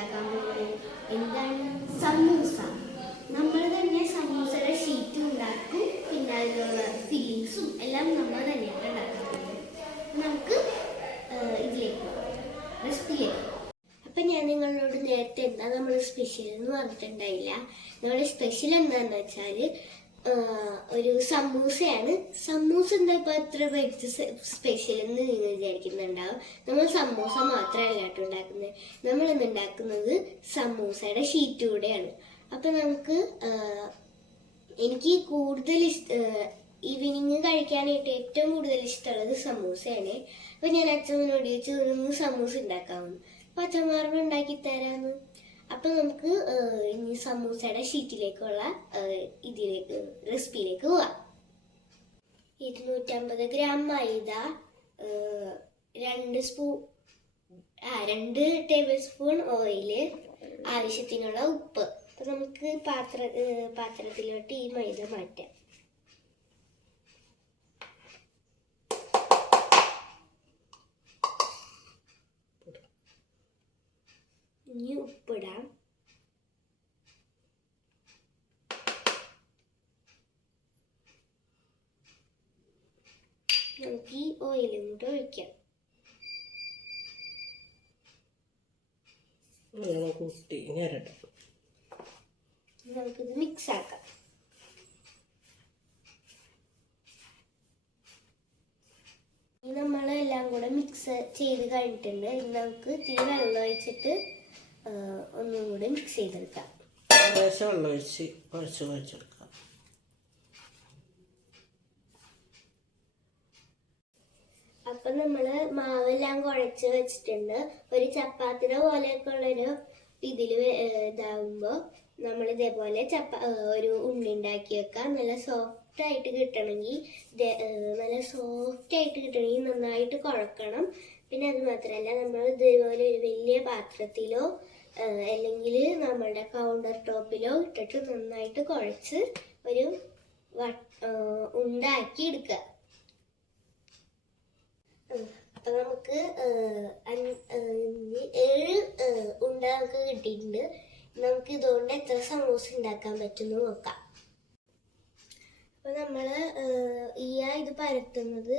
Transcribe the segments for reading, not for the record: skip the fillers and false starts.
ഉണ്ടാക്കാൻ പോകുന്നത് എന്താണ്? സമൂസ. നമ്മൾ തന്നെ സമൂസയുടെ ഷീറ്റും ഉണ്ടാക്കും, പിന്നെ അതിലുള്ള ഫില്ലിങ്സും എല്ലാം നമ്മൾ തന്നെയാണ് ഉണ്ടാക്കുന്നത്. നമുക്ക് ഇതിലേക്ക് റെസിപ്പിയിലേക്ക്. അപ്പം ഞാൻ നിങ്ങളോട് നേരത്തെ എന്താ നമ്മൾ സ്പെഷ്യൽ എന്ന് പറഞ്ഞിട്ടുണ്ടായില്ല. നമ്മുടെ സ്പെഷ്യൽ എന്താണെന്ന് വെച്ചാൽ ഒരു സമൂസയാണ്. സമൂസ എന്താ ഇപ്പോൾ എത്ര പേർക്ക് സ്പെഷ്യൽ എന്ന് നിങ്ങൾ വിചാരിക്കുന്നുണ്ടാവും. നമ്മൾ സമൂസ മാത്രമല്ല കേട്ടോ ഉണ്ടാക്കുന്നത്. നമ്മളിന്ന് ഉണ്ടാക്കുന്നത് സമൂസയുടെ ഷീറ്റ് കൂടെയാണ്. അപ്പം നമുക്ക് എനിക്ക് കൂടുതൽ ഈവനിങ് കഴിക്കാനായിട്ട് ഏറ്റവും കൂടുതൽ ഇഷ്ടമുള്ളത് സമൂസയാണ്. അപ്പം ഞാൻ അച്ഛനോട് ചോദിച്ചു ഒന്ന് സമൂസ ഉണ്ടാക്കാമെന്ന്. അപ്പം അച്ഛൻ പറഞ്ഞു ഉണ്ടാക്കി തരാമെന്ന്. അപ്പം നമുക്ക് ഇനി സമൂസയുടെ ഷീറ്റിലേക്കുള്ള റെസിപ്പിയിലേക്ക് പോവാം. 250 ഗ്രാം മൈദ, 2 ടേബിൾ സ്പൂൺ ഓയില്, ആവശ്യത്തിനുള്ള ഉപ്പ്. അപ്പം നമുക്ക് പാത്രത്തിലോട്ട് ഈ മൈദ മാറ്റാം. ഇനി ഉപ്പിടാം. നമുക്ക് ഈ ഓയിലും കൂടെ ഒഴിക്കാം. നമുക്കിത് മിക്സ് ആക്കാം. നമ്മളെല്ലാം കൂടെ മിക്സ് ചെയ്ത് കഴിഞ്ഞിട്ടുണ്ട്. ഇനി നമുക്ക് ഇത്തിരി വെള്ളം ഒഴിച്ചിട്ട് ഒന്നും കൂടി മിക്സ് ചെയ്തെടുക്കാം. വെള്ളം ഒഴിച്ച് കുഴച്ചെടുക്കാം. അപ്പം നമ്മൾ മാവെല്ലാം കുഴച്ച് വെച്ചിട്ടുണ്ട്. ഒരു ചപ്പാത്തിയുടെ പോലെയൊക്കെ ഉള്ളൊരു ഇതിൽ ഇതാവുമ്പോൾ നമ്മൾ ഇതേപോലെ ഒരു ഉണ്ണി ഉണ്ടാക്കി വെക്കാം. നല്ല സോഫ്റ്റ് ആയിട്ട് കിട്ടണമെങ്കിൽ നന്നായിട്ട് കുഴക്കണം. പിന്നെ അത് മാത്രമല്ല, നമ്മൾ ഇതേപോലെ ഒരു വലിയ പാത്രത്തിലോ അല്ലെങ്കിൽ നമ്മളുടെ കൗണ്ടർ ടോപ്പിലോ ഇട്ടിട്ട് നന്നായിട്ട് കുഴച്ച് ഒരു ഉണ്ടാക്കി എടുക്കുക. അപ്പം നമുക്ക് 7 ഉണ്ട നമുക്ക് കിട്ടിയിട്ടുണ്ട്. നമുക്ക് ഇതുകൊണ്ട് എത്ര സമൂസ ഉണ്ടാക്കാൻ പറ്റുമെന്ന് നോക്കാം. അപ്പം നമ്മൾ ഇത് പരത്തുന്നത്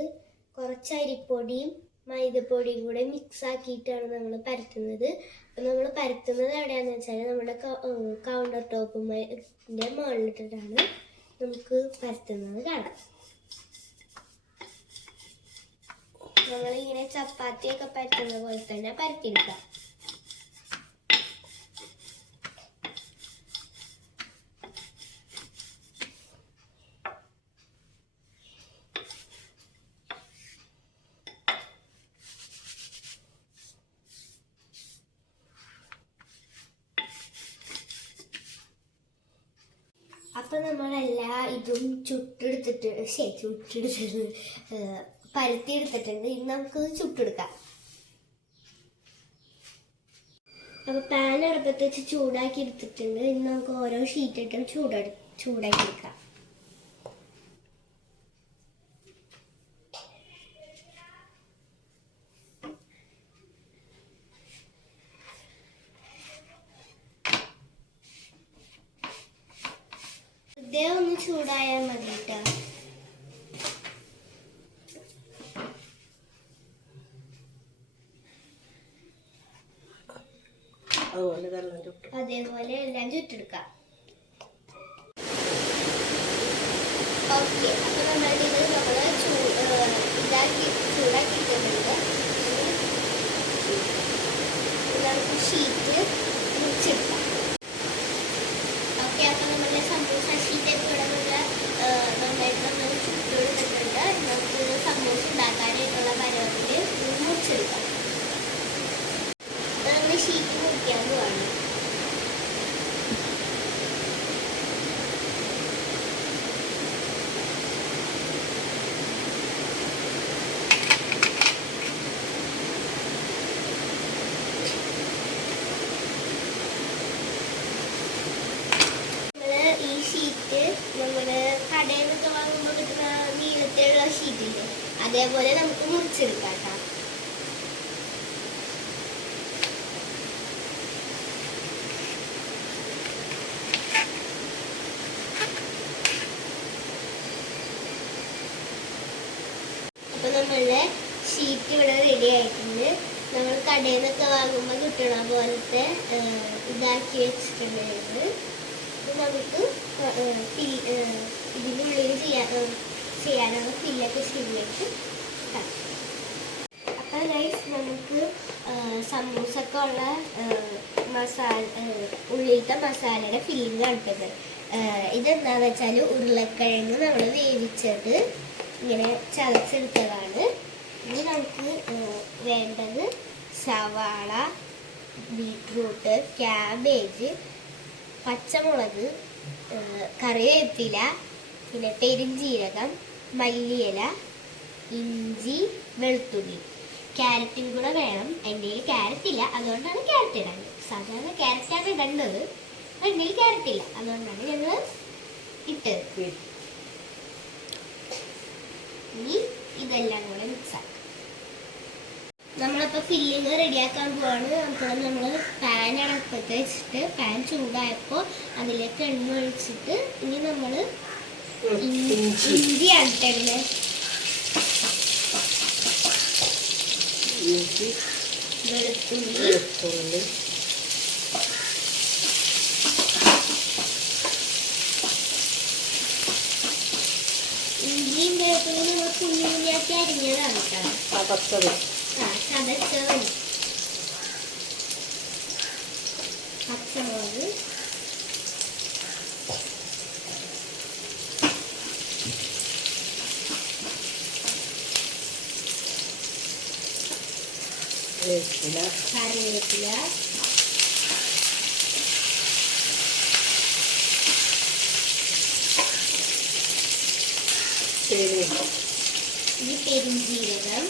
കുറച്ച് അരിപ്പൊടിയും മൈദപ്പൊടിയും കൂടെ മിക്സ് ആക്കിയിട്ടാണ് നമ്മൾ പരത്തുന്നത്. അപ്പം നമ്മൾ പരത്തുന്നത് എവിടെയാണെന്ന് വെച്ചാൽ നമ്മുടെ കൗണ്ടർ ടോപ്പിൻ്റെ മുകളിലിട്ടിട്ടാണ് നമുക്ക് പരത്തുന്നത് കാണാം. നമ്മളിങ്ങനെ ചപ്പാത്തിയൊക്കെ പരത്തുന്ന പോലെ തന്നെ പരത്തിയെടുക്കാം. അപ്പം നമ്മളെല്ലാ ഇതും പരത്തിയെടുത്തിട്ടുണ്ട്. ഇനി നമുക്ക് ചുട്ടെടുക്കാം. അപ്പോൾ പാൻ അടുപ്പത്ത് വെച്ച് ചൂടാക്കി എടുത്തിട്ടുണ്ട്. ഇനി നമുക്ക് ഓരോ ഷീറ്റിട്ടും ചൂടാക്കി എടുക്കാം. ഇതേ ഒന്ന് ചൂടായാൽ മതി കേട്ടോ. അതേപോലെ എല്ലാം ചുറ്റെടുക്കാം. ഓക്കെ, അപ്പൊ നമ്മളിത് ചൂടാക്കിയിട്ടുണ്ട്. നമുക്ക് ഷീറ്റ് മുറിച്ചെടുക്കാം. ഓക്കെ, അപ്പൊ നമ്മളുടെ സമൂസ ഷീറ്റ് ഇവിടെ നന്നായിട്ട് നമ്മൾ ചുട്ടെടുത്തിട്ടുണ്ട്. നമുക്ക് സമൂസ ഉണ്ടാക്കാനായിട്ടുള്ള പരുവത്തിൽ മുറിച്ചെടുക്കാം. നമ്മൾ ഷീറ്റ് മുറിക്കാൻ പോവാണ്. ഈ ഷീറ്റ് നമ്മൾ കടയിൽ നിന്നൊക്കെ വാങ്ങുമ്പോൾ കിട്ടുന്ന നീളത്തിലുള്ള ഷീറ്റില്ലേ, അതേപോലെ നമുക്ക് മുറിച്ചെടുക്കാം കേട്ടോ. പൊട്ടണ പോലത്തെ ഇതാക്കി വെച്ചിട്ടുണ്ടായിരുന്നു. നമുക്ക് ഇതിനുള്ളിൽ ചെയ്യാനുള്ള ഫില്ലൊക്കെ ശരിയായിട്ട്. അപ്പോൾ ഗൈസ് നമുക്ക് സമൂസക്കുള്ള ഉള്ളിലത്തെ മസാലയുടെ ഫില്ലിങ് കാണിക്കുന്നത്. ഇതെന്താണെന്ന് വെച്ചാൽ ഉരുളക്കിഴങ്ങ് നമ്മൾ വേവിച്ചത് ഇങ്ങനെ ചതച്ചെടുത്തതാണ്. ഇനി നമുക്ക് വേണ്ടത് സവാള, ബീട്രൂട്ട്, ക്യാബേജ്, പച്ചമുളക്, കറിവേപ്പില, പിന്നെ പെരിഞ്ജീരകം, മല്ലിയില, ഇഞ്ചി, വെളുത്തുള്ളി, ക്യാരറ്റും കൂടെ വേണം. എൻ്റെ കയ്യിൽ ക്യാരറ്റ് ഇല്ല, അതുകൊണ്ടാണ് ക്യാരറ്റ് ഇടാൻ. സാധാരണ ക്യാരറ്റാണ് ഇടേണ്ടത്, എൻ്റെ കയ്യിൽ ക്യാരറ്റ് ഇല്ല, അതുകൊണ്ടാണ് ഞങ്ങൾ ഇട്ടത്. ഇനി ഇതെല്ലാം കൂടെ മിക്സ് ആക്കാം. നമ്മളിപ്പോൾ ഫില്ലിങ് റെഡിയാക്കാൻ പോവാണ്. അപ്പോൾ നമ്മൾ പാൻ അടപ്പത്ത് വെച്ചിട്ട് പാൻ ചൂടായപ്പോൾ അതിലേക്ക് എണ്ണ ഒഴിച്ചിട്ട് ഇനി നമ്മൾ ഇഞ്ചി ആട്ടല്ലേ, വെളുത്തുള്ളി, ഇഞ്ചിയും വെളുത്തുള്ളി നമ്മൾ കുഞ്ഞുള്ളിയാക്കി അരിഞ്ഞതാണ് കേട്ടോ. ചതച്ചത്, പച്ചമുളക്, കറിവേപ്പില, ഇനി പെരിഞ്ജീരകം,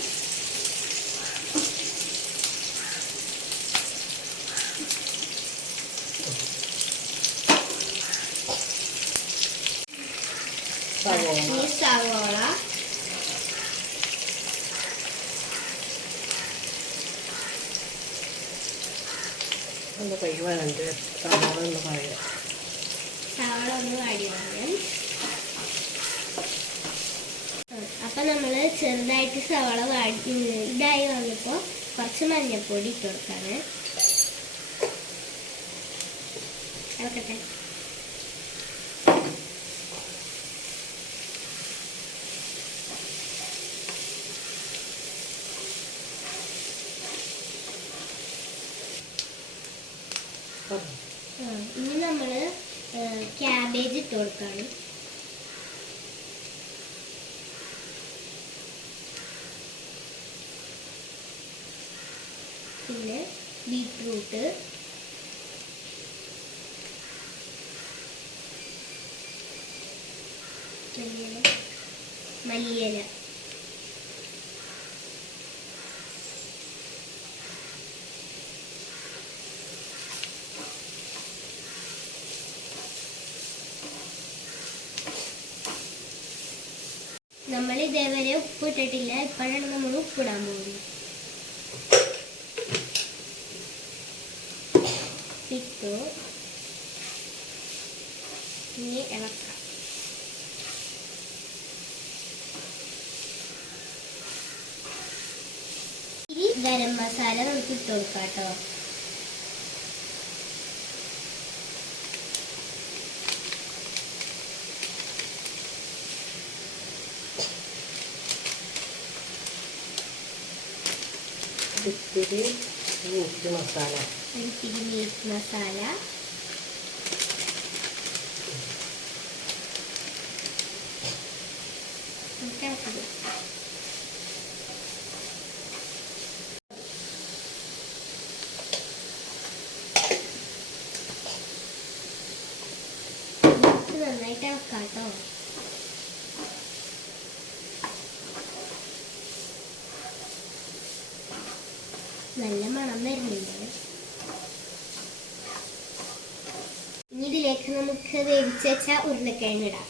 സവോള, സവാള ഒന്ന് വാടി വരാൻ. അപ്പം നമ്മൾ ചെറുതായിട്ട് സവാള ഇതായി വന്നപ്പോൾ കുറച്ച് മഞ്ഞൾപ്പൊടി ഇട്ട് കൊടുക്കാണ്. ഇളക്കട്ടെ. ഇനി നമ്മൾ ക്യാബേജ് ഇട്ട് കൊടുക്കാണ്. പിന്നെ ബീട്രൂട്ട്, മല്ലിയില, നമ്മൾ ഇതേവരെ ഉപ്പ് ഇട്ടിട്ടില്ല, ഇപ്പോഴാണ് നമ്മൾ ഉപ്പിടാൻ പോകുന്നത്. ഇട്ടു. ഇനി ഇളക്കാം. ഇനി ഗരം മസാല നമുക്ക് ഇട്ട് കൊടുക്കാം കേട്ടോ. ഇത്തിരി മീറ്റ് മസാല, നന്നായിട്ട് ഇളക്കാം കേട്ടോ. നല്ല മണം വരുന്നുണ്ട്. ഇനി ഇതിലേക്ക് നമുക്ക് വേവിച്ച് വെച്ച ഉരുളക്കിഴങ്ങ് ഇടാം.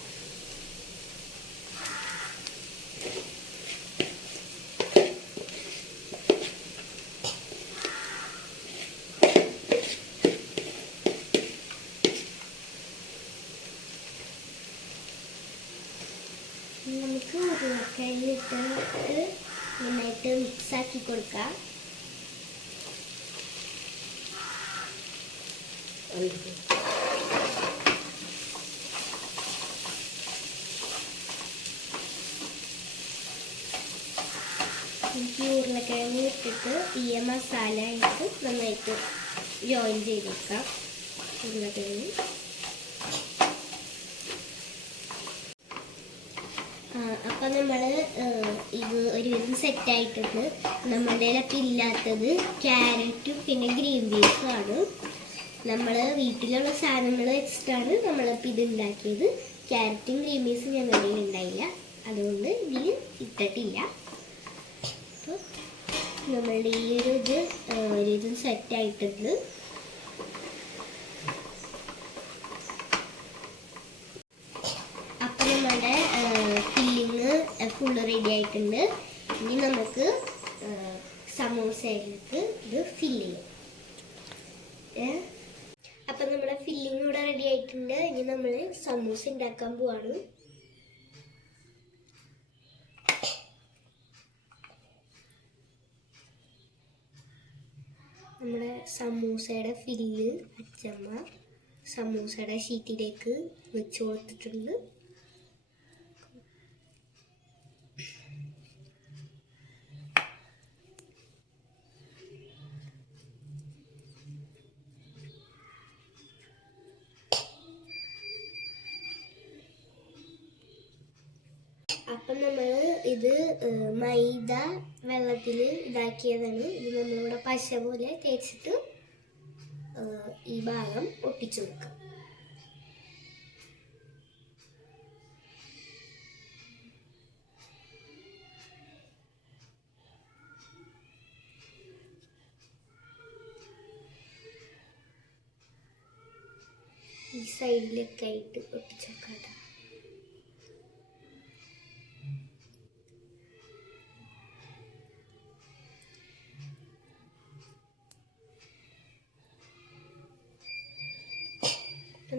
നമുക്ക് ഉരുളക്കിഴങ്ങ് ഇട്ടിട്ട് നന്നായിട്ട് മിക്സാക്കി കൊടുക്കാം. എനിക്ക് ഉരുളക്കിഴങ്ങ് ഇട്ടിട്ട് ഈ മസാല ആയിട്ട് നന്നായിട്ട് ജോയിൻ ചെയ്ത് വെക്കാം. ഉരുളക്കിഴങ്ങ് അപ്പം നമ്മൾ ഇത് ഒരുവിധം സെറ്റായിട്ടുണ്ട്. നമ്മുടെ കയ്യിലൊക്കെ ഇല്ലാത്തത് ക്യാരറ്റും പിന്നെ ഗ്രീൻ പീസും ആണ്. നമ്മൾ വീട്ടിലുള്ള സാധനങ്ങൾ വെച്ചിട്ടാണ് നമ്മളിപ്പോൾ ഇത് ഉണ്ടാക്കിയത്. ക്യാരറ്റും ഗ്രീൻ പീസും ഞങ്ങളുടെ കയ്യിൽ ഉണ്ടായില്ല, അതുകൊണ്ട് ഇതിൽ ഇട്ടിട്ടില്ല. അപ്പോൾ നമ്മളുടെ ഈ ഒരു സെറ്റായിട്ടുണ്ട്. അപ്പം നമ്മളുടെ ഫില്ലിങ് ഫുള്ള് റെഡി ആയിട്ടുണ്ട്. ഇനി നമുക്ക് സമോസയിലേക്ക് ഇത് ഫില്ല് ചെയ്യാം. അപ്പം നമ്മുടെ ഫില്ലിങ് ഇവിടെ റെഡി ആയിട്ടുണ്ട്. ഇനി നമ്മൾ സമൂസ ഉണ്ടാക്കാൻ പോവാണ്. നമ്മുടെ സമൂസയുടെ ഫില്ല് അച്ചമ്മ സമൂസയുടെ ഷീറ്റിലേക്ക് വെച്ച് കൊടുത്തിട്ടുണ്ട്. അപ്പം നമ്മൾ ഇത് മൈദ വെള്ളത്തിൽ ഇതാക്കിയതാണ്. ഇത് നമ്മളിവിടെ പശ പോലെ തേച്ചിട്ട് ഈ ഭാഗം ഒട്ടിച്ചു കൊടുക്കാം. ഈ സൈഡിലൊക്കെ ആയിട്ട് ഒട്ടിച്ചു വെക്കാം.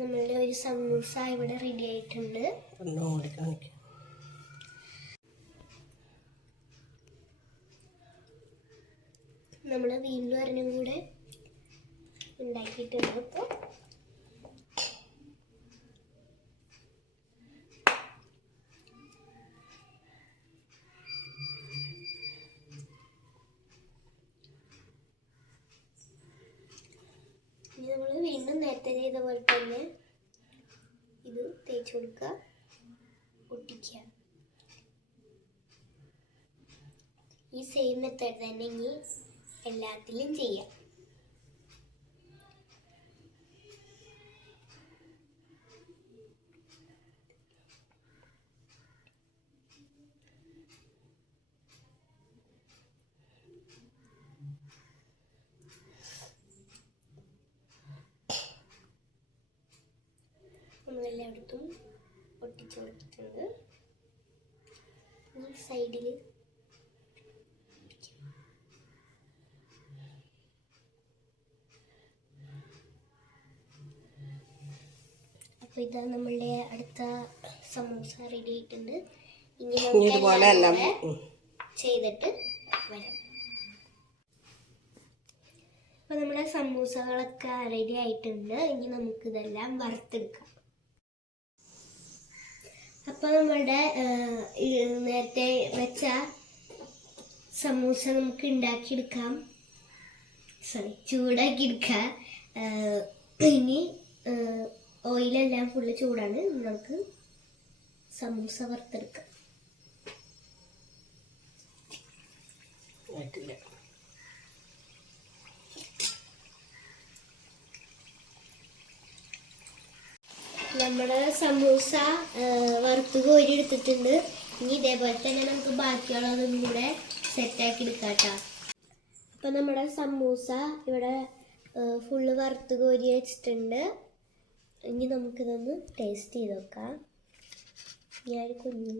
നമ്മളുടെ ഒരു സമൂസ ഇവിടെ റെഡി ആയിട്ടുണ്ട്. നമ്മൾ വീണ്ടും ഒരെണ്ണം കൂടെ ഉണ്ടാക്കിയിട്ടുണ്ട്. ഇപ്പോൾ ഇനി നമ്മൾ വീണ്ടും നേരത്തെ ചെയ്ത പോലെ തന്നെ ഇത് തേച്ച് കൊടുക്കുക, ഒട്ടിക്കുക. ഈ സെയിം മെത്തേഡ് തന്നെ ഇനി എല്ലാത്തിലും ചെയ്യാം. നമ്മളെല്ലായിടത്തും ഒട്ടിച്ചു കൊടുത്തിട്ടുണ്ട്. ഈ സൈഡിൽ അപ്പോൾ ഇതാ നമ്മളുടെ അടുത്ത സമൂസ റെഡി ആയിട്ടുണ്ട്. ഇനി നമുക്ക് ചെയ്തിട്ട് വരാം. അപ്പോൾ നമ്മുടെ സമൂസകളൊക്കെ റെഡി ആയിട്ടുണ്ട്. ഇനി നമുക്കിതെല്ലാം വറുത്തെടുക്കാം. അപ്പോൾ നമ്മളുടെ നേരത്തെ വെച്ച സമൂസ നമുക്ക് ഉണ്ടാക്കിയെടുക്കാം. ചൂടാക്കിയെടുക്കാം. ഇനി ഓയിലെല്ലാം ഫുള്ള് ചൂടാണ്. നമുക്ക് സമൂസ വറുത്തെടുക്കാം. നമ്മുടെ സമൂസ വറുത്ത് കോരി എടുത്തിട്ടുണ്ട്. ഇനി ഇതേപോലെ തന്നെ നമുക്ക് ബാക്കിയുള്ളതും കൂടെ സെറ്റാക്കി എടുക്കാം കേട്ടോ. അപ്പം നമ്മുടെ സമൂസ ഇവിടെ ഫുള്ള് വറുത്ത് കോരി വെച്ചിട്ടുണ്ട്. ഇനി നമുക്കിതൊന്ന് ടേസ്റ്റ് ചെയ്ത് നോക്കാം. ഞാൻ കുഞ്ഞു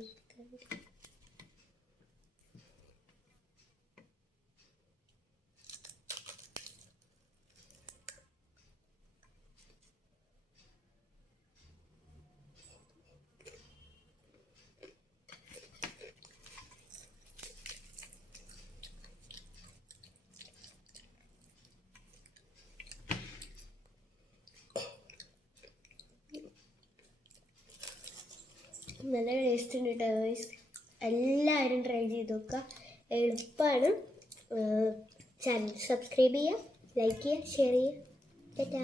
നല്ല ടേസ്റ്റ് ഉണ്ട് കേട്ടോ ഗൈസ്. എല്ലാവരും ട്രൈ ചെയ്ത് നോക്കുക, എളുപ്പമാണ്. ചാനൽ സബ്സ്ക്രൈബ് ചെയ്യുക, ലൈക്ക് ചെയ്യുക, ഷെയർ ചെയ്യുക. ടാറ്റാ.